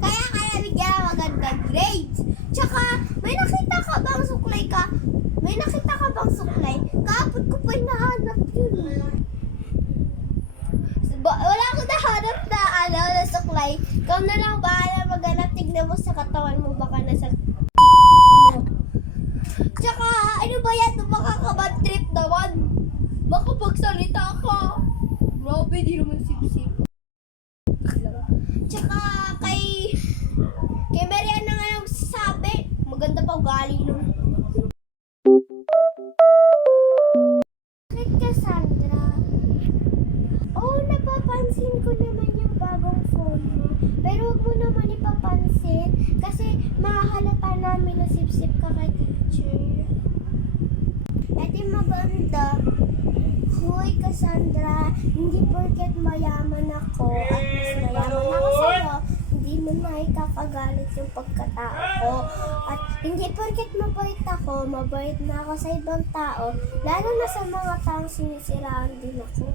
Kaya bigyan ng magandang grades. Tsaka, may nakita ka bang suklay ka? May nakita ka bang suklay? Kapot ko pa nahanap yun. Wala akong nahanap na suklay. Ikaw na lang bahala maghanap. Tignan mo sa katawan mo, baka nasa mo. Tsaka, ano ba yan? Makakabad trip naman. Makapagsalita ka. Grabe, di naman sip-sip. Tsaka, kay Mariana nga lang sabi, maganda pa ugali nun. Bakit ka, Sandra? Oo, napapansin ko naman yung bagong phone mo. Pero huwag mo naman ipapansin kasi mahahalata namin na sip-sip ka kay teacher. Edi maganda. Hoy, Cassandra, hindi porket mayaman ako at mas mayaman ako sa'yo, hindi mo na ikakagalit yung pagkatao ko. At hindi porket mabait na ako sa ibang tao, lalo na sa mga taong sinisiraan din ako.